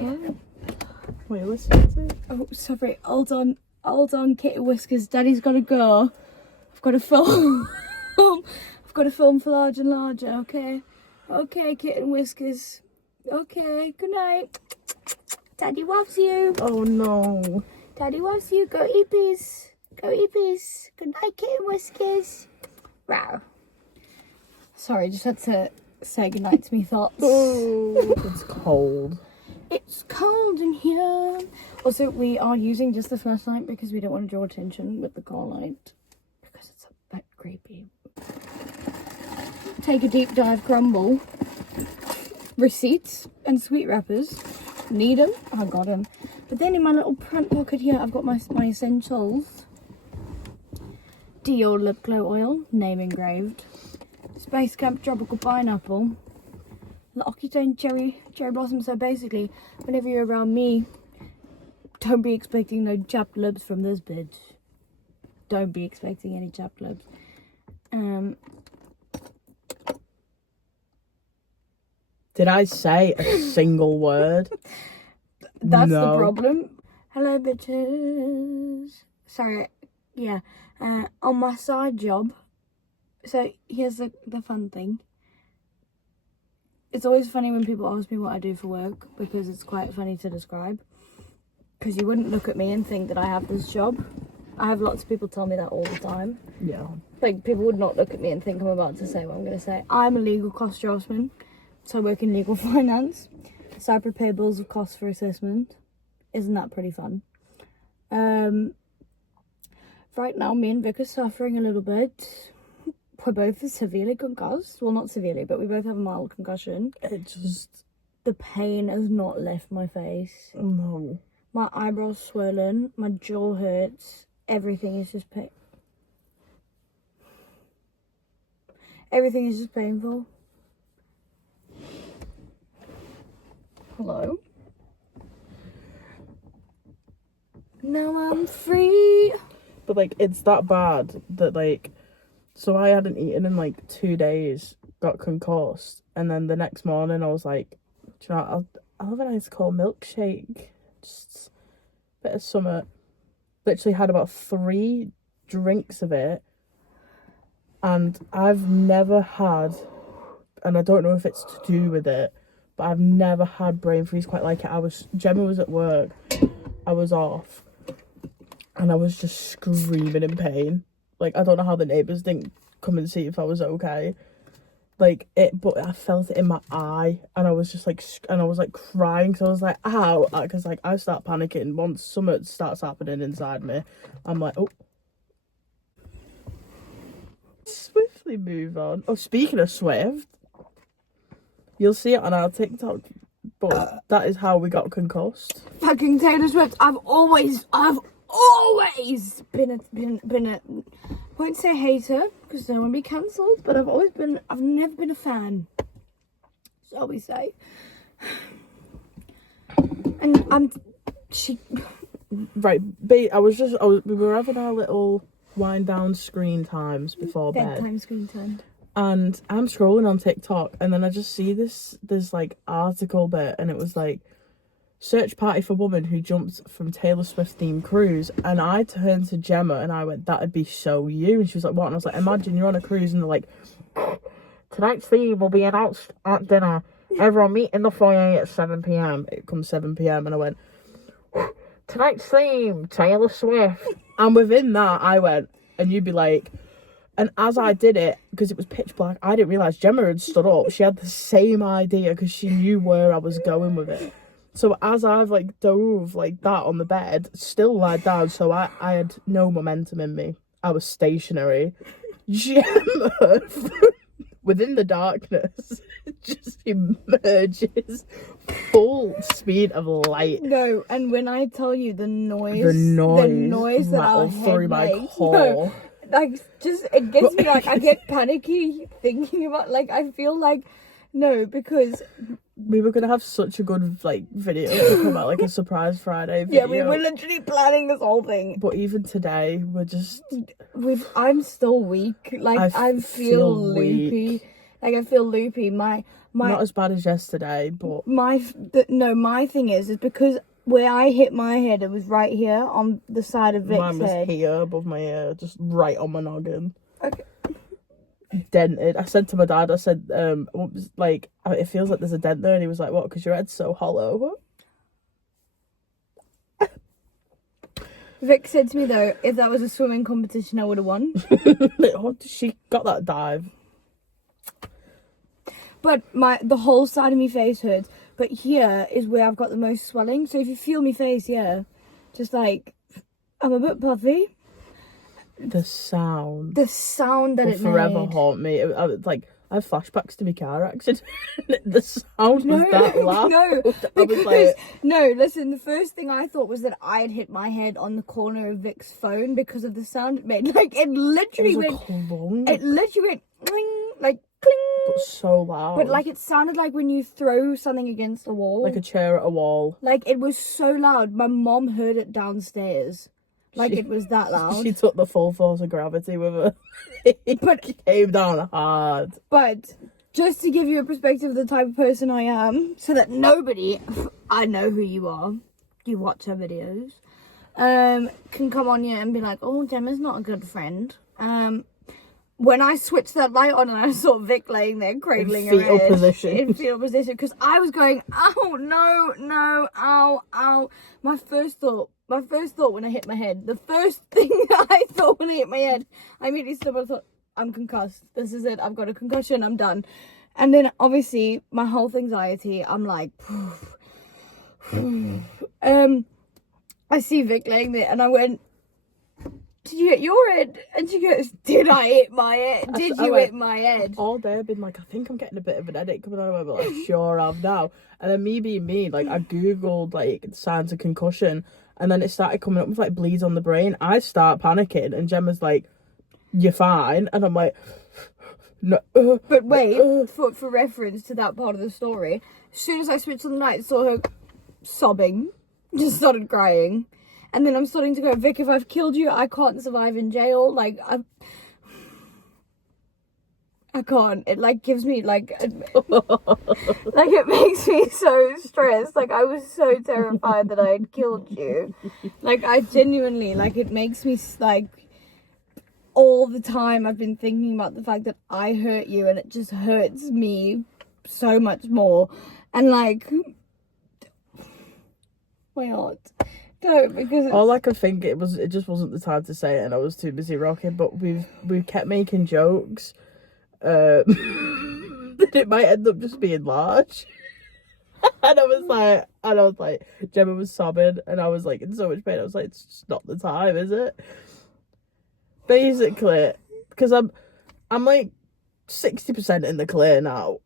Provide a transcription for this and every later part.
What? Wait, listen to. Oh, sorry. Hold on, Kitty Whiskers. Daddy's got to go. I've got to film. I've got to film for Large and Larger. Okay, Kitty Whiskers. Okay, good night. Daddy loves you. Oh no. Daddy loves you. Go eat peas. Go eat peas. Good night, Kitty Whiskers. Wow. Sorry, just had to say goodnight to me thoughts. Oh, it's cold. It's cold in here. Also, we are using just the flashlight because we don't want to draw attention with the car light. Because it's a bit creepy. Take a deep dive crumble. Receipts and sweet wrappers. Need them? I got them. But then in my little front pocket here, I've got my essentials. Dior lip glow oil, name engraved. Space Camp tropical pineapple. L'Occitane cherry blossom. So basically, whenever you're around me, don't be expecting no chapped lips from this bitch. Don't be expecting any chapped lips. Did I say a single word? That's the problem. Hello, bitches. Sorry. Yeah. On my side job. So here's the fun thing. It's always funny when people ask me what I do for work because it's quite funny to describe. Because you wouldn't look at me and think that I have this job. I have lots of people tell me that all the time. Yeah. Like, people would not look at me and think I'm about to say what I'm going to say. I'm a legal cost draftsman. So I work in legal finance. So I prepare bills of costs for assessment. Isn't that pretty fun? Right now, me and Vic are suffering a little bit. We're both severely concussed. Well, not severely, but we both have a mild concussion. It just... The pain has not left my face. No. My eyebrows swollen. My jaw hurts. Everything is just pain. Everything is just painful. Hello? Now I'm free. But, like, it's that bad that, like... So I hadn't eaten in, like, 2 days, got concussed, and then the next morning I was like, do you know what, I'll have a nice cold milkshake. Just a bit of summer. Literally had about 3 drinks of it, and I've never had, and I don't know if it's to do with it, but I've never had brain freeze quite like it. Jemmaa was at work, I was off, and I was just screaming in pain. Like, I don't know how the neighbours didn't come and see if I was okay. Like, but I felt it in my eye, and I was just like, and I was like crying, because I was like, ow, because like I start panicking once something starts happening inside me. I'm like, oh. Swiftly move on. Oh, speaking of Swift, you'll see it on our TikTok, but that is how we got concussed. Fucking Taylor Swift. I've always been a I won't say hater because I don't want to be cancelled, but I've never been a fan, shall we say. And Right, we were having our little wind down screen times before bed. bedtime screen time. And I'm scrolling on TikTok, and then I just see this like article bit, and it was like, search party for woman who jumped from Taylor Swift themed cruise. And I turned to Jemmaa and I went, that'd be so you. And she was like, what? And I was like, imagine you're on a cruise and they're like, tonight's theme will be announced at dinner. Everyone meet in the foyer at 7 p.m. It comes 7 p.m. and I went, tonight's theme, Taylor Swift. And within that, I went, and you'd be like, and as I did it, because it was pitch black, I didn't realise Jemmaa had stood up. She had the same idea because she knew where I was going with it. So as I've like dove like that on the bed, still lied down, so I had no momentum in me. I was stationary. Jemmaa, within the darkness, just emerges full speed of light. No, and when I tell you the noise that our head through my makes, core. no, like just it gets me like I get panicky thinking about like I feel like no because. We were going to have such a good, like, video to come out, like a surprise Friday video. Yeah, we were literally planning this whole thing. But even today, we're just... I'm still weak. Like, I feel loopy. weak. Like, I feel loopy. My Not as bad as yesterday, but my thing is because where I hit my head, it was right here on the side of Vic's mine was head. here above my ear, just right on my noggin. Okay. Dented. I said to my dad, I said, like, it feels like there's a dent there, and he was like, what, because your head's so hollow? Vic said to me, though, if that was a swimming competition, I would have won. She got that dive. But the whole side of my face hurts. But here is where I've got the most swelling. So if you feel my face, yeah, just like, I'm a bit puffy. The sound that will it forever made. haunt me. I have flashbacks to my car accident. The sound was that loud. No, listen, the first thing I thought was that I had hit my head on the corner of Vic's phone because of the sound it made. Like, it literally went cling, like, cling. But so loud. But, like, it sounded like when you throw something against a wall. Like a chair at a wall. Like, it was so loud. My mom heard it downstairs. Like, it was that loud. She took the full force of gravity with her. It came down hard. But just to give you a perspective of the type of person I am, so that I know who you are, you watch her videos, can come on here and be like, oh, Gemma's not a good friend. When I switched that light on and I saw Vic laying there cradling her head in fetal position, because I was going, oh, no, ow. My first thought when I hit my head, the first thing that I thought when I hit my head, I immediately stood up and thought, I'm concussed. This is it. I've got a concussion. I'm done. And then, obviously, my health anxiety, I'm like, I see Vic laying there and I went, did you hit your head? And she goes, did I hit my head? Did you hit my head? All day I've been like, I think I'm getting a bit of an headache coming out of my like, sure I'm now. And then me being me, like, I googled like signs of concussion, and then it started coming up with like bleeds on the brain. I start panicking, and Gemma's like, you're fine. And I'm like, no. But wait, for reference to that part of the story, as soon as I switched on the light, saw her sobbing, just started crying. And then I'm starting to go, Vic, if I've killed you, I can't survive in jail. Like, I can't. It, like, gives me, like, like, it makes me so stressed. Like, I was so terrified that I had killed you. Like, I genuinely, like, it makes me, like, all the time I've been thinking about the fact that I hurt you, and it just hurts me so much more. And, like, my heart. No, because all I could think it just wasn't the time to say it, and I was too busy rocking. But we've kept making jokes that it might end up just being large. and I was like, Gemma was sobbing, and I was like in so much pain. I was like, it's just not the time, is it? Basically, because I'm like 60% in the clear now.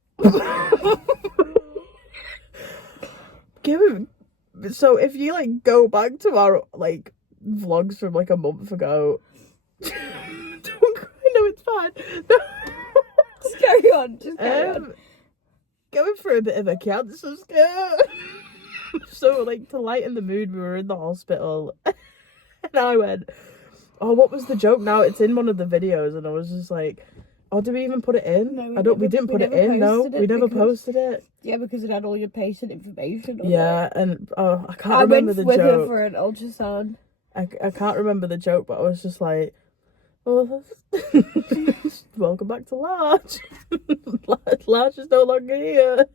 So if you like go back to our like vlogs from like a month ago, don't cry, no, it's fine. Just carry on. Going through a bit of a cancer scare. So like to lighten the mood, we were in the hospital, and I went, oh, what was the joke? Now it's in one of the videos, and I was just like, oh, did we even put it in? No, we didn't put it in. No, we never posted it. Yeah, because it had all your patient information on it. And I can't remember the joke. I went with her for an ultrasound. I can't remember the joke, but I was just like, oh, welcome back to Large. Large is no longer here.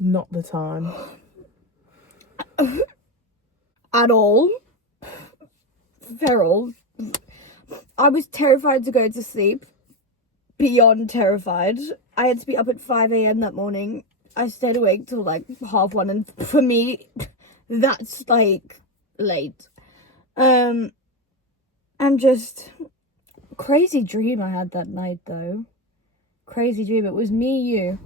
Not the time. At all. Feral. I was terrified to go to sleep. Beyond terrified. I had to be up at 5 a.m. that morning. I stayed awake till like 1:30, and for me, that's like late. And just crazy dream I had that night though. Crazy dream. It was me, you.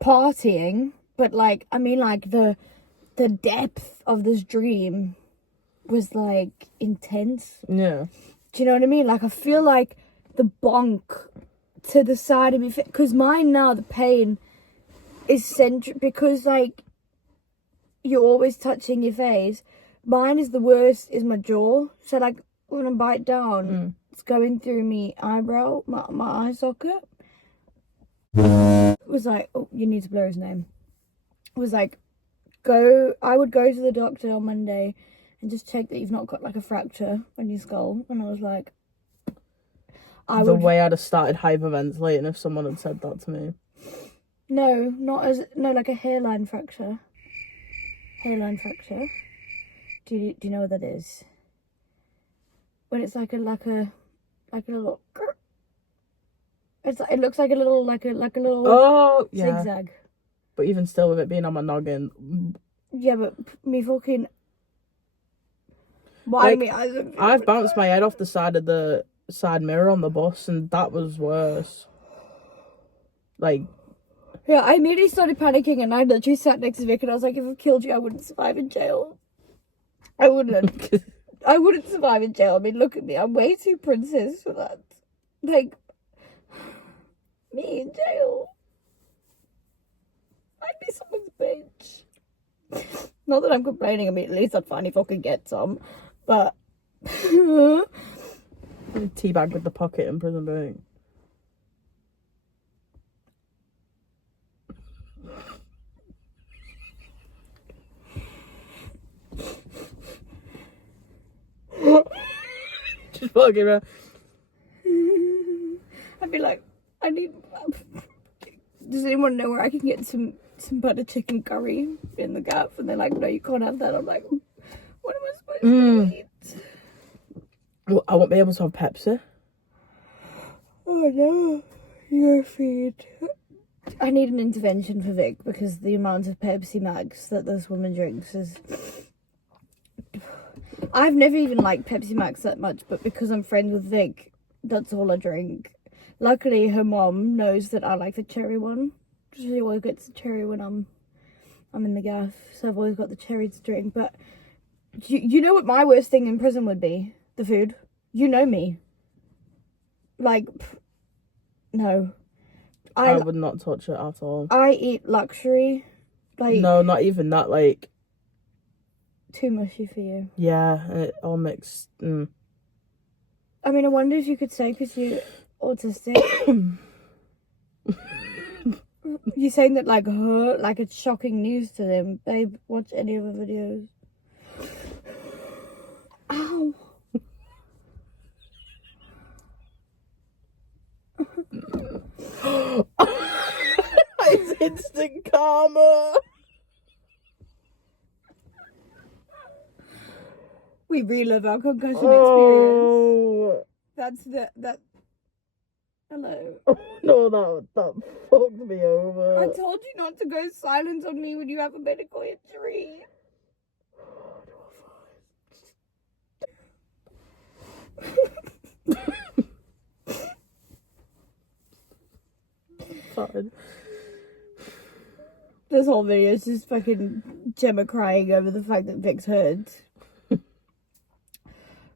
Partying, but like, I mean, like the depth of this dream was like intense. Yeah. Do you know what I mean? Like, I feel like the bonk to the side of me, because mine now, the pain is centric, because like you're always touching your face. Mine is the worst is my jaw. So like when I bite down, dots going through me eyebrow, my eye socket. Was like, oh, you need to blur his name. Was like, I would go to the doctor on Monday and just check that you've not got like a fracture on your skull. And I was like, way I'd have started hyperventilating if someone had said that to me. No, like a hairline fracture. Hairline fracture. Do you know what that is? When it's like a little. It looks like a little zigzag. But even still, with it being on my noggin. Yeah, but me fucking. I've bounced my head off the side of the side mirror on the bus, and that was worse. Like. Yeah, I immediately started panicking, and I literally sat next to Vic, and I was like, if I killed you, I wouldn't survive in jail. I wouldn't. I wouldn't survive in jail. I mean, look at me. I'm way too princess for that. Like, me in jail. I'd be someone's bitch. Not that I'm complaining. I mean, at least I'd finally fucking get some. But... Teabag with the pocket in prison break. Just walking around. I'd be like, does anyone know where I can get some butter chicken curry in the Gap? And they're like, no, you can't have that. I'm like, what am I supposed to eat? Well, I won't be able to have Pepsi. Oh no, your feet. I need an intervention for Vic because the amount of Pepsi Max that this woman drinks is... I've never even liked Pepsi Max that much, but because I'm friends with Vic, that's all I drink. Luckily, her mom knows that I like the cherry one. She always gets the cherry when I'm in the gaff, so I've always got the cherry to drink. But you know what my worst thing in prison would be? The food. You know me. Like, no. I would not touch it at all. I eat luxury. Like, no, not even that, like... Too mushy for you. Yeah, it all mixed. I mean, I wonder if you could say, because you're autistic... You're saying that, like, it's shocking news to them. Babe, watch any of her videos. Ow. It's instant karma. We relive our concussion experience. That. Hello. Oh, no, that fucked me over. I told you not to go silent on me when you have a medical injury. Fine. This whole video is just fucking Jemmaa crying over the fact that Vic's hurt.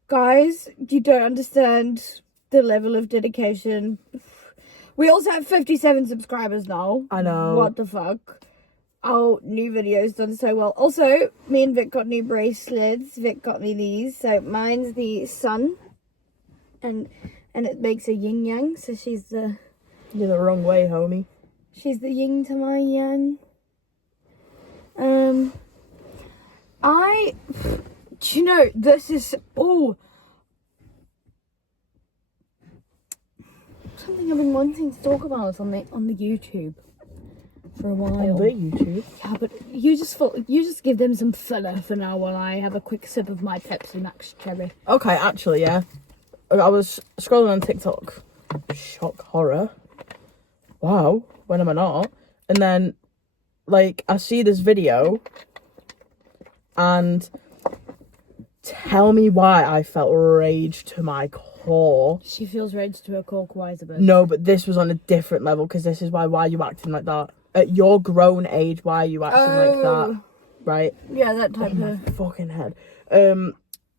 Guys, you don't understand the level of dedication. We also have 57 subscribers now. I know. What the fuck? Our new video's done so well. Also, me and Vic got new bracelets. Vic got me these. So mine's the sun. And it makes a yin yang. So she's the... You're the wrong way, homie. She's the yin to my yang. Do you know, this is... Oh... Something I've been wanting to talk about on the YouTube for a while. On the YouTube? Yeah, but you just give them some filler for now while I have a quick sip of my Pepsi Max cherry. Okay, actually, yeah. I was scrolling on TikTok. Shock horror. Wow, when am I not? And then, like, I see this video, and tell me why I felt rage to my core. She feels rage to her core, Quieterburg. No, but this was on a different level, because this is why are you acting like that? At your grown age, why are you acting like that? Right? Yeah, that type of fucking head.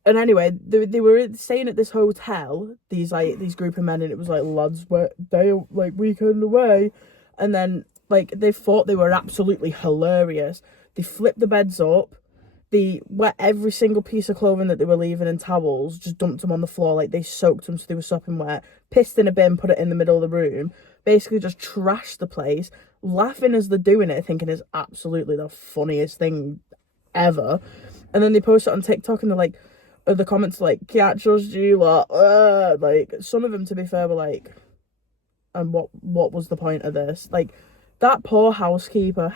And anyway, they were staying at this hotel, these group of men, and it was like, lads, they like weekend away. And then, like, they thought they were absolutely hilarious. They flipped the beds up, They wet every single piece of clothing that they were leaving in towels, just dumped them on the floor, like they soaked them so they were sopping wet, pissed in a bin, put it in the middle of the room, basically just trashed the place, laughing as they're doing it, thinking it's absolutely the funniest thing ever. And then they post it on TikTok and they're like, the comments are like, can't trust you lot. Like, some of them, to be fair, were like, and what was the point of this? Like, that poor housekeeping,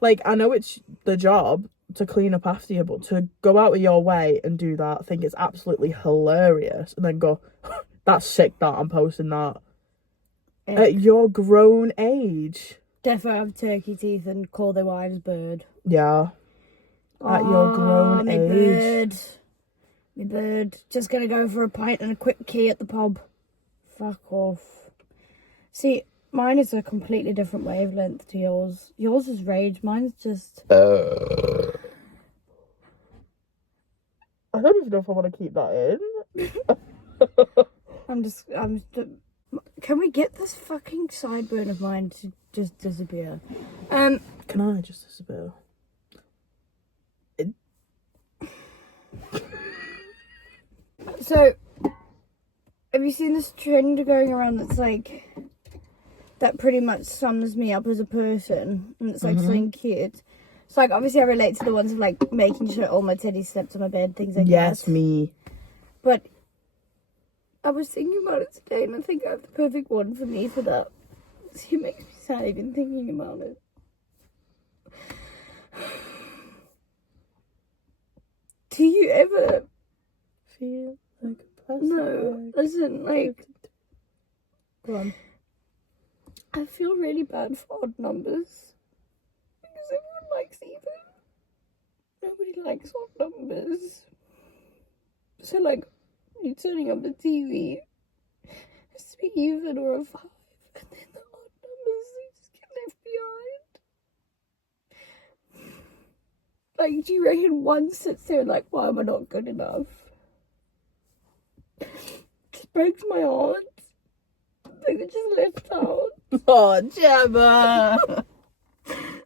like, I know it's the job to clean up after you, but to go out of your way and do that, I think it's absolutely hilarious. And then go, that's sick that I'm posting that. At your grown age. Defo have turkey teeth and call their wives bird. Yeah. At your grown age. Me bird. Just gonna go for a pint and a quick key at the pub. Fuck off. See, mine is a completely different wavelength to yours. Yours is rage, mine's just... I don't even know if I want to keep that in. Can we get this fucking sideburn of mine to just disappear? Can I just disappear? So, have you seen this trend going around that's like, that pretty much sums me up as a person, and it's like something cute? So, like, obviously I relate to the ones of like making sure all my teddies slept on my bed, things like that. Yes, me. But I was thinking about it today, and I think I have the perfect one for me for that. It makes me sad even thinking about it. Do you ever feel like a plastic No, listen, like... Go on. I feel really bad for odd numbers. Because everyone likes even. Nobody likes odd numbers. So, like, you turning on the TV, has to be even or a 5, and then the odd numbers, they just get left behind. Like, do you reckon one sits there like, why am I not good enough? It just breaks my heart. Like, they're just left out. Oh, Jemmaa!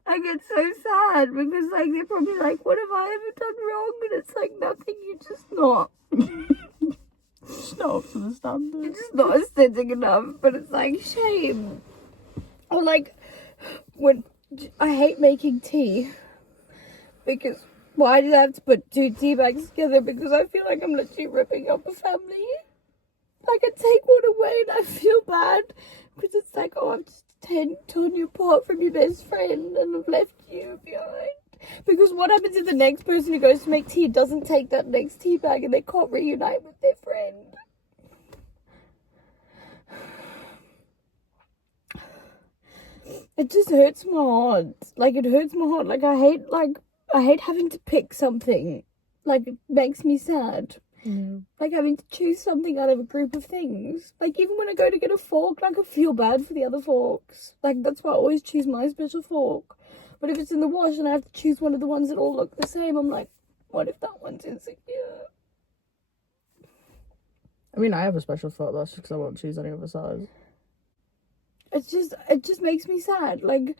I get so sad because, like, they're probably like, what have I ever done wrong? And it's like, nothing, you're just not. Just not up to the standard. You're just not aesthetic enough, but it's like, shame. Or, like, when I hate making tea because why do I have to put 2 tea bags together? Because I feel like I'm literally ripping up a family. Like, I take one away and I feel bad because it's like, oh, I've just torn you apart from your best friend and I've left you behind. Because what happens if the next person who goes to make tea doesn't take that next tea bag and they can't reunite with their friend? It just hurts my heart. Like, it hurts my heart. Like, I hate having to pick something. Like, it makes me sad. Like, having to choose something out of a group of things. Like, even when I go to get a fork, like, I feel bad for the other forks. Like, that's why I always choose my special fork. But if it's in the wash and I have to choose one of the ones that all look the same, I'm like, what if that one's insecure? I mean, I have a special fork, that's just because I won't choose any other size. It just makes me sad. Like,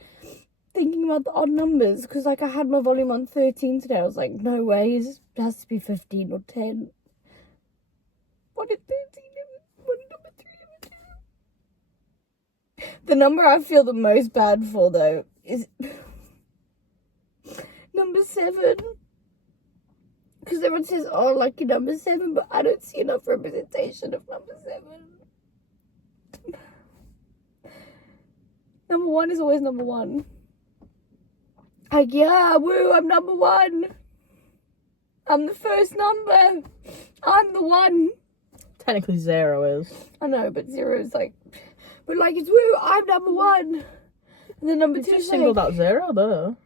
thinking about the odd numbers. Because, like, I had my volume on 13 today. I was like, no way. It has to be 15 or 10. What did 13 ever? What did number 3 ever do? The number I feel the most bad for, though, is number 7. Because everyone says, oh, lucky number 7, but I don't see enough representation of number 7. Number 1 is always number 1. Like, yeah, woo, I'm number 1. I'm the first number. I'm the 1. Technically 0 is. I know, but 0 is like... But, like, it's woo, I'm number 1. And then number 2 You is just singled out 0 there.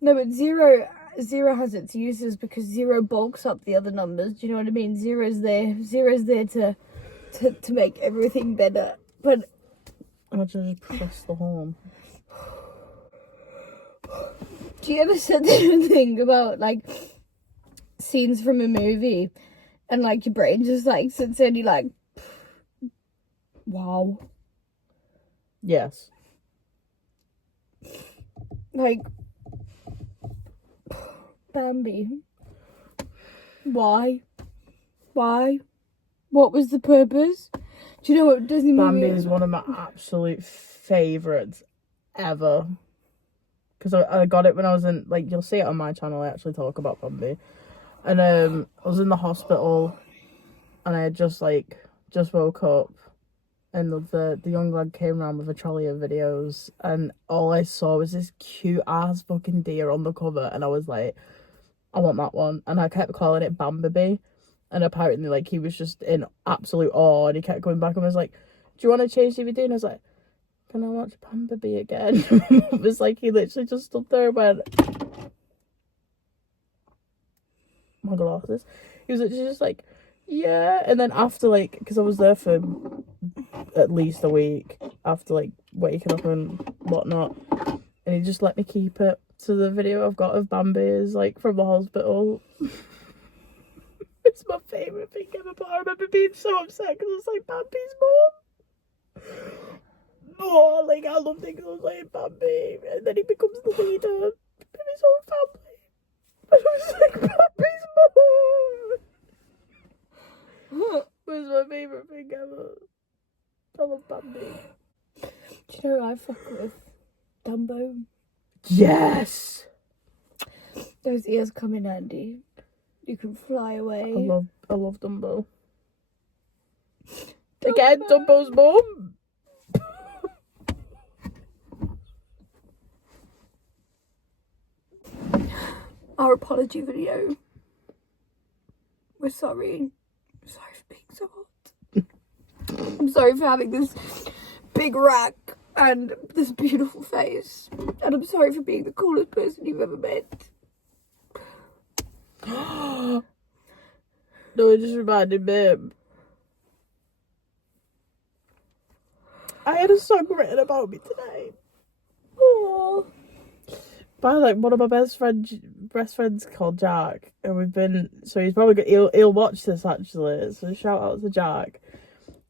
No, but 0 has its uses because 0 bulks up the other numbers. Do you know what I mean? 0's there. 0's there to make everything better. But... I just press the horn. Do you ever sit there and think about, like, scenes from a movie and, like, your brain just, like, sits there and you're like, wow. Yes. Like, Bambi. Why? What was the purpose? Do you know what Disney movie Bambi is one of my absolute favourites ever. Because I got it when I was in, like, you'll see it on my channel, I actually talk about Bambi. And I was in the hospital, and I had just woke up, and the young lad came around with a trolley of videos, and all I saw was this cute ass fucking deer on the cover, and I was like, I want that one. And I kept calling it Bambi, and apparently, like, he was just in absolute awe, and he kept going back and was like, do you want to change DVD? And I was like, can I watch Bambi again? It was like, he literally just stood there and went, my glasses. He was literally just like, yeah. And then after, like, because I was there for at least a week after, like, waking up and whatnot, and he just let me keep it. So the video I've got of Bambi is, like, from the hospital. It's my favourite thing ever, but I remember being so upset because I was like, Bambi's mom. Oh, like, I loved it because I was like, Bambi. And then he becomes the leader of his own family. And I was like, Bambi's mom. It was my favourite thing ever. I love Bambi. Do you know what I fuck with? Dumbo. Yes! Those ears come in handy. You can fly away. I love Dumbo. Again, Dumbo's mom. Our apology video. We're sorry. I'm sorry for being so hot. I'm sorry for having this big rack and this beautiful face. And I'm sorry for being the coolest person you've ever met. No, it just reminded me. I had a song written about me today. Aww. By, like, one of my best friends called Jack, and we've been, so he's probably he'll watch this actually, so shout out to Jack.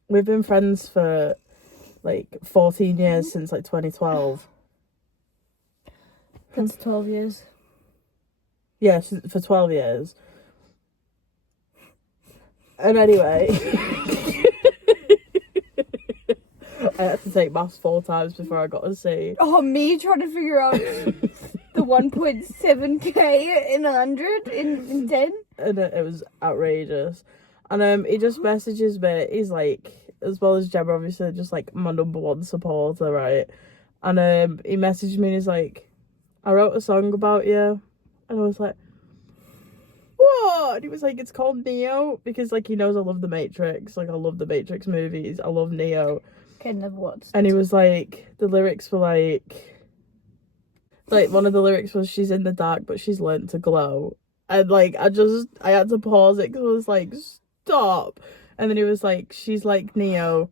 We've been friends for like 14 years, since like 2012. That's 12 years. Yeah, for 12 years. And anyway, I had to take maths 4 times before I got a C. Oh, me trying to figure out the 1.7k in 100 in 10? And it was outrageous. And he just messages me. He's like, as well as Jemmaa, obviously, just like my #1 supporter, right? And he messaged me and he's like, I wrote a song about you. And I was like, what? And he was like, it's called Neo, because like he knows I love The Matrix. Like, I love the Matrix movies. I love Neo. Okay, never watched. And he was like, the lyrics were like one of the lyrics was, she's in the dark but she's learnt to glow. And like, I had to pause it because I was like, stop. And then he was like, she's like Neo,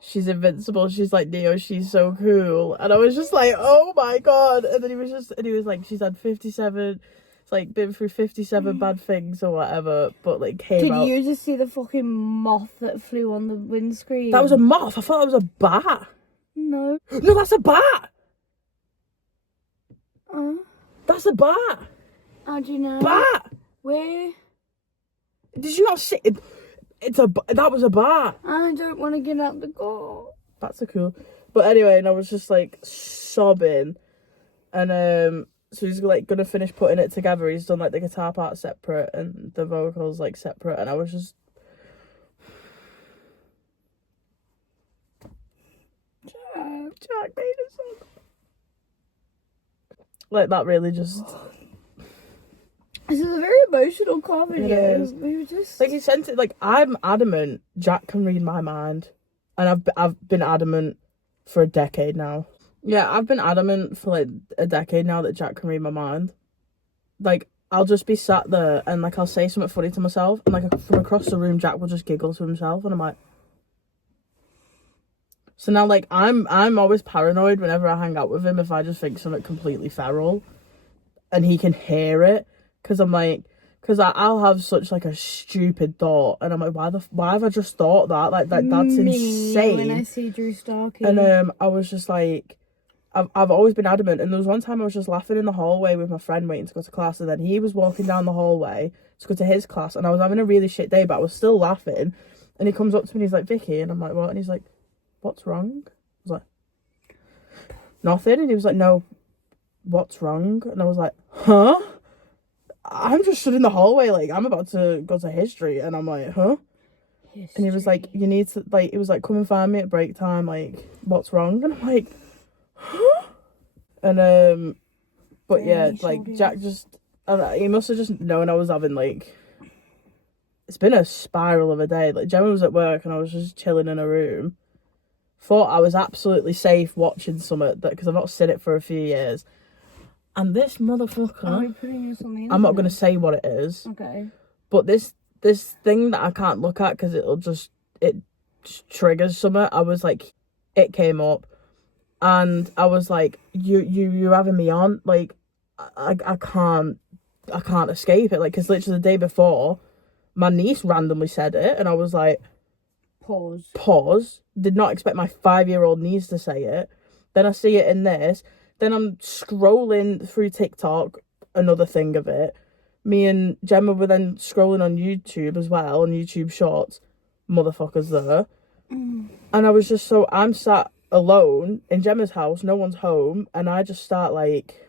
she's invincible, she's like Neo, she's so cool. And I was just like, oh my god. And then he was like, she's had 57, it's like been through 57 bad things or whatever, but like came out. Did you just see the fucking moth that flew on the windscreen? That was a moth. I thought that was a bat. No. No, that's a bat. That's a bat. How do you know? Bat. Where? Did you not see it? That was a bat. I don't want to get out the car. Bats are cool. But anyway, and I was just like sobbing. And so he's like gonna finish putting it together. He's done like the guitar part separate and the vocals like separate, and I was just Jack made a song. Like, that really just, This is a very emotional car video. We were just like, he sent it, like, I'm adamant Jack can read my mind, and I've been adamant for a decade now. Yeah, I've been adamant for like a decade now that Jack can read my mind. Like, I'll just be sat there and like I'll say something funny to myself, and like from across the room Jack will just giggle to himself, and I'm like, so now like I'm always paranoid whenever I hang out with him if I just think something completely feral and he can hear it, because I'm like, because I'll have such like a stupid thought and I'm like, why have I just thought that? Like, that's insane. When I see Drew Starkey. And I was just like, I've always been adamant. And there was one time I was just laughing in the hallway with my friend waiting to go to class, and then he was walking down the hallway to go to his class, and I was having a really shit day, but I was still laughing. And he comes up to me and he's like, Vicky, and I'm like, what? And he's like, what's wrong? I was like, nothing. And he was like, no, what's wrong? And I was like, huh? I'm just stood in the hallway, like, I'm about to go to history, and I'm like, huh? History. And he was like, you need to, like, he was like, come and find me at break time, like, what's wrong? And I'm like, huh? And, but yeah, like, Jack just, he must have just known I was having, like, it's been a spiral of a day. Like, Jemma was at work, and I was just chilling in a room. Thought I was absolutely safe watching something, because I've not seen it for a few years. And this motherfucker, I'm not going to say what it is. Okay. But this thing that I can't look at because it triggers something. I was like, it came up, and I was like, you're having me on. Like, I can't escape it. Like, because literally the day before, my niece randomly said it, and I was like, pause. Did not expect my 5-year-old niece to say it. Then I see it in this. Then I'm scrolling through TikTok, another thing of it. Me and Jemma were then scrolling on YouTube as well, on YouTube Shorts. Motherfuckers there. And I was just I'm sat alone in Jemma's house, no one's home, and I just start like,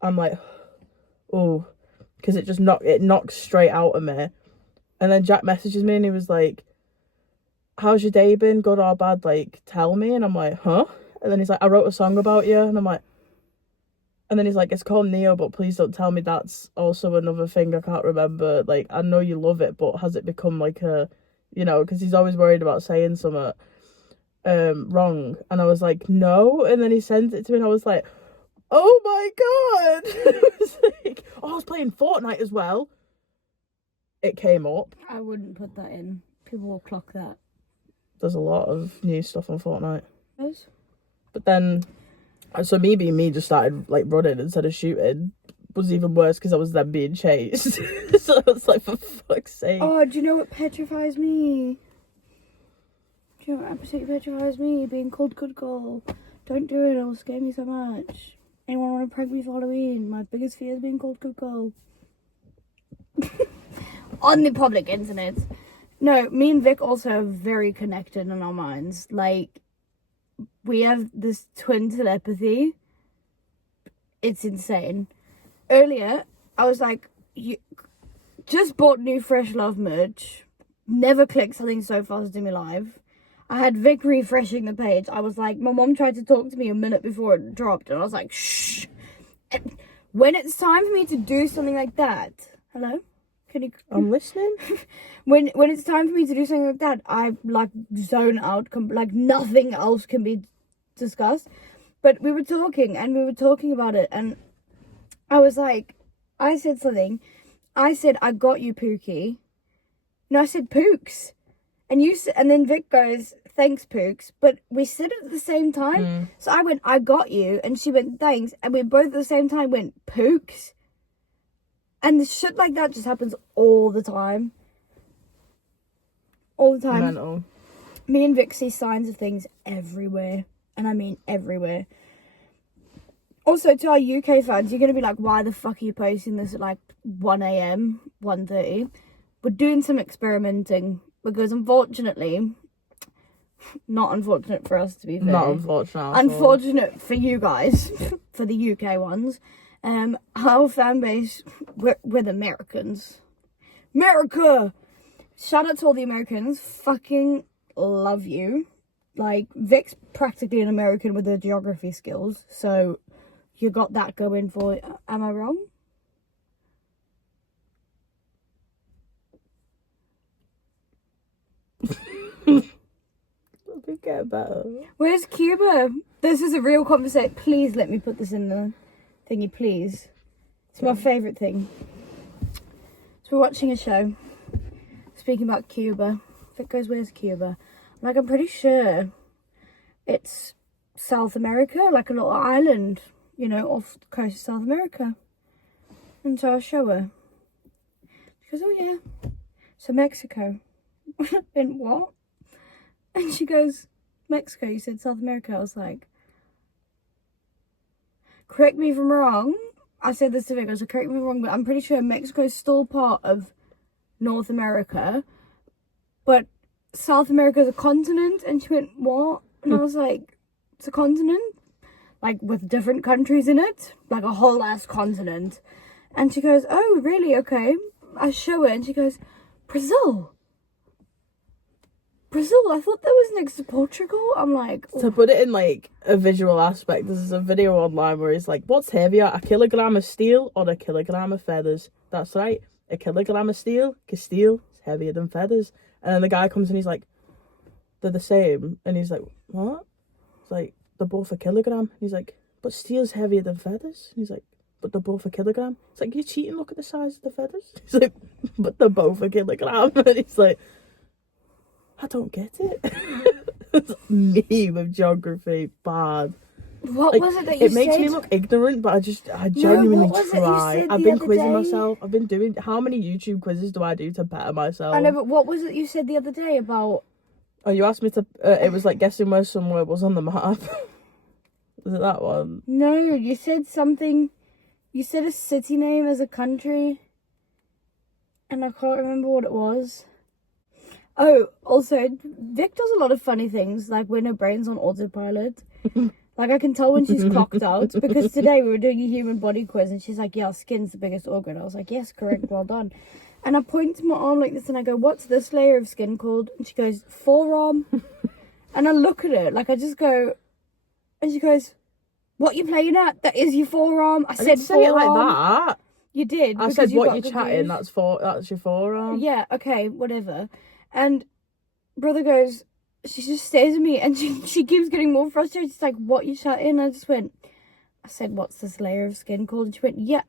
I'm like, oh, because it knocks straight out of me. And then Jack messages me and he was like, how's your day been, good or bad? Like, tell me. And I'm like, huh? And then he's like, I wrote a song about you. And I'm like, and then he's like, it's called Neo, but please don't tell me that's also another thing I can't remember. Like, I know you love it, but has it become like a, you know, because he's always worried about saying something wrong. And I was like, no. And then he sent it to me and I was like, oh my God. It was like, oh, I was playing Fortnite as well. It came up. I wouldn't put that in. People will clock that. There's a lot of new stuff on Fortnite. Yes. But then, so me being me just started like running instead of shooting was even worse because I was then being chased. So I was like, for fuck's sake. Oh, do you know what petrifies me? Do you know what absolutely petrifies me? Being called good girl. Don't do it, it'll scare me so much. Anyone want to prank me for Halloween? My biggest fear is being called good girl. On the public internet. No, me and Vic also are very connected in our minds. Like, we have this twin telepathy. It's insane. Earlier, I was like, you just bought new Fresh Love merch. Never clicked something so fast in my life. I had Vic refreshing the page. I was like, my mom tried to talk to me a minute before it dropped. And I was like, shh. And when it's time for me to do something like that. Hello? I'm listening. When it's time for me to do something like that, I like zone out. Like nothing else can be discussed. But we were talking about it, and I was like, I said something. I said, I got you, Pookie. No, I said Pooks, and then Vic goes, thanks, Pooks. But we said it at the same time. So I went, I got you, and she went, thanks, and we both at the same time went, Pooks. And the shit like that just happens all the time. All the time. Mental. Me and Vic see signs of things everywhere. And I mean everywhere. Also, to our UK fans, you're going to be like, why the fuck are you posting this at like 1 a.m, 1:30? We're doing some experimenting. Because unfortunately, not unfortunate for us to be fair. Not unfortunate. Unfortunate for you guys, for the UK ones. Our fan base, we're the Americans. America! Shout out to all the Americans. Fucking love you. Like, Vic's practically an American with her geography skills. So, you got that going for it. Am I wrong? Forget about it. Where's Cuba? This is a real conversation. Please let me put this in the thingy, please. It's my favourite thing. So we're watching a show. Speaking about Cuba. Vic goes, where's Cuba? I'm like, I'm pretty sure it's South America, like a little island, you know, off the coast of South America. And so I show her. She goes, oh yeah. So Mexico. And what? And she goes, Mexico, you said South America. I was like, correct me if I'm wrong. I said this to Vic, I was like, correct me if I'm wrong, but I'm pretty sure Mexico is still part of North America, but South America is a continent. And she went, what? And I was like, it's a continent? Like, with different countries in it? Like, a whole ass continent. And she goes, oh, really? Okay. I show her, and she goes, Brazil? Brazil? I thought that was next to Portugal. I'm like... To put it in, like, a visual aspect, there's a video online where he's like, what's heavier, a kilogram of steel or a kilogram of feathers? That's right, a kilogram of steel, because steel is heavier than feathers. And then the guy comes and he's like, they're the same. And he's like, what? It's like, they're both a kilogram. He's like, but steel's heavier than feathers. He's like, but they're both a kilogram. It's like, you're cheating, look at the size of the feathers. He's like, but they're both a kilogram. And he's like, I don't get it. It's me with geography, bad. What like, was it that you said? It makes me look ignorant, but I genuinely try. I've been quizzing myself. I've been doing, how many YouTube quizzes do I do to better myself? I know, but what was it you said the other day about... Oh, you asked me to, it was like guessing where somewhere was on the map. Was it that one? No, you said something, you said a city name as a country, and I can't remember what it was. Oh, also, Vic does a lot of funny things, like when her brain's on autopilot. Like, I can tell when she's clocked out, because today we were doing a human body quiz, and she's like, yeah, skin's the biggest organ. I was like, yes, correct, well done. And I point to my arm like this, and I go, what's this layer of skin called? And she goes, forearm. And I look at her, like, I just go, and she goes, what you playing at? That is your forearm. I said say it like that. You did. I said, what you chatting? That's your forearm. Yeah, okay, whatever. And brother goes, she just stares at me, and she keeps getting more frustrated. She's like, what you chatting? And I just went, I said, what's this layer of skin called? And she went, yeah.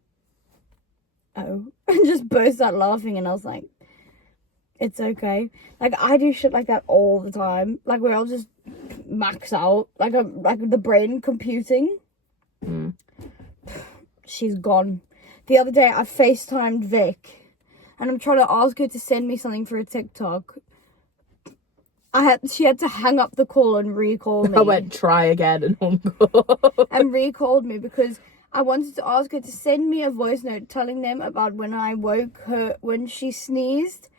Oh. And just burst out laughing, and I was like, it's okay. Like, I do shit like that all the time. Like, where I'll just max out. Like the brain computing. Mm. She's gone. The other day, I FaceTimed Vic, and I'm trying to ask her to send me something for a TikTok. She had to hang up the call and recall me. I went, try again, and hung up. And recalled me because I wanted to ask her to send me a voice note telling them about when I woke her, when she sneezed,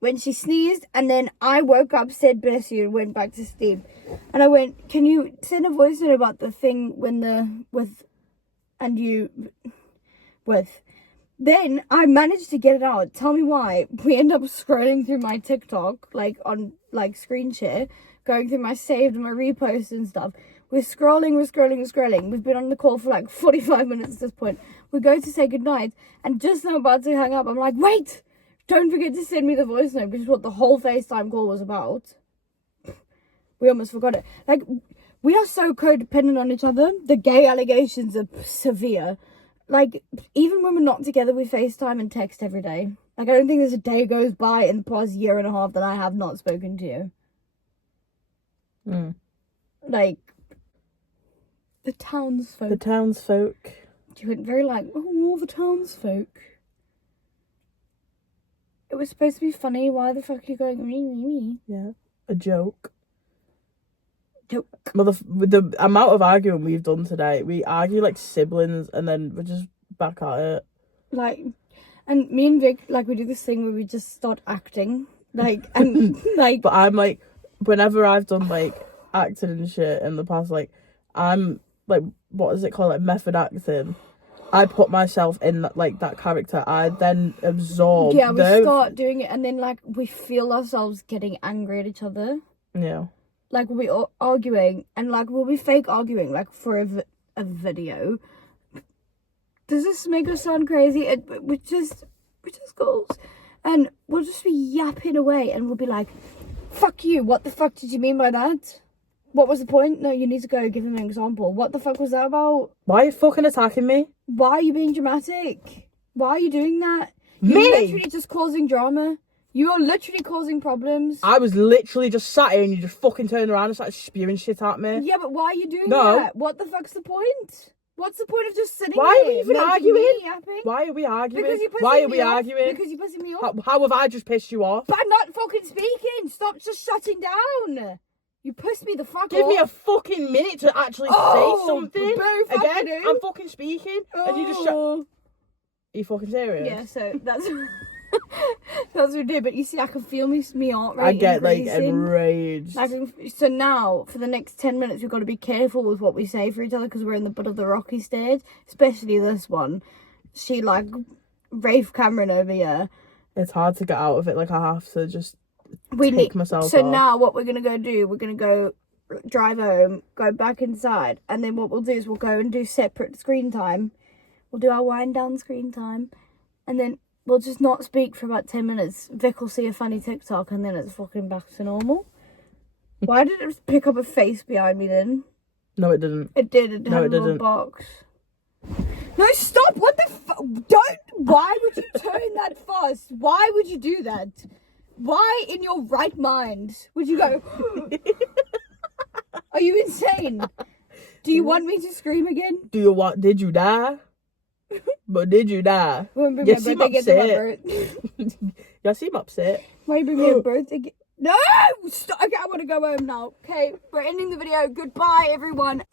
and then I woke up, said bless you, and went back to sleep. And I went, can you send a voice note about the thing when Then I managed to get it out. Tell me why. We end up scrolling through my TikTok, like on like screen share, going through my saved and my reposts and stuff. We're scrolling. We've been on the call for like 45 minutes at this point. We go to say goodnight, and just as I'm about to hang up, I'm like, wait! Don't forget to send me the voice note, which is what the whole FaceTime call was about. We almost forgot it. Like, we are so codependent on each other. The gay allegations are severe. Like, even when we're not together, we FaceTime and text every day. Like, I don't think there's a day goes by in the past year and a half that I have not spoken to you. Mm. Like, the townsfolk. The townsfolk. You went very like, oh, all the townsfolk. It was supposed to be funny. Why the fuck are you going, me? Yeah, a joke. Joke. Well, the amount of arguing we've done today, we argue like siblings, and then we're just back at it. Like, and me and Vic, like, we do this thing where we just start acting. Like, and like. But I'm like, whenever I've done like acting and shit in the past, like, I'm like, what is it called? Like method acting. I put myself in that character. I then absorb. Yeah, we start doing it, and then like we feel ourselves getting angry at each other. Yeah. Like we'll be arguing, and like we'll be fake arguing, like for a video. Does this make us sound crazy? We're just girls, and we'll just be yapping away, and we'll be like, "Fuck you! What the fuck did you mean by that? What was the point? No, you need to go give him an example. What the fuck was that about? Why are you fucking attacking me? Why are you being dramatic? Why are you doing that? Me? You're literally just causing drama. You are literally causing problems. I was literally just sat here and you just fucking turned around and started spewing shit at me. Yeah, but why are you doing that? What the fuck's the point? What's the point of just sitting Why there? are we even arguing? Why are we arguing? Because you're pissing Why are me we off. arguing? Because you're pissing me off. How have I just pissed you off? But I'm not fucking speaking. Stop just shutting down. You pissed me the fuck Give off. me a fucking minute to actually say something. Again, do. I'm fucking speaking, and you just shut. Are you fucking serious? Yeah, so that's that's what we do. But you see, I can feel me heart rate. I get increasing. Enraged. So now, for the next 10 minutes, we've got to be careful with what we say for each other because we're in the butt of the rocky stage. Especially this one. She like Rafe Cameron over here. It's hard to get out of it. Like I have to just take myself So off. now what we're going to go do, we're going to go drive home, go back inside, and then what we'll do is we'll go and do separate screen time. We'll do our wind down screen time, and then we'll just not speak for about 10 minutes. Vic will see a funny TikTok, and then it's fucking back to normal. Why did it pick up a face behind me then? No, it didn't. It did. It had a little box. No, stop! What the fuck? Don't! Why would you turn that fast? Why would you do that? Why in your right mind would you go... Are you insane? Do you want me to scream again? Did you die? But did you die? You seem upset. You seem upset. Why bring me a birthday? No! Stop. Okay, I want to go home now. Okay, we're ending the video. Goodbye, everyone.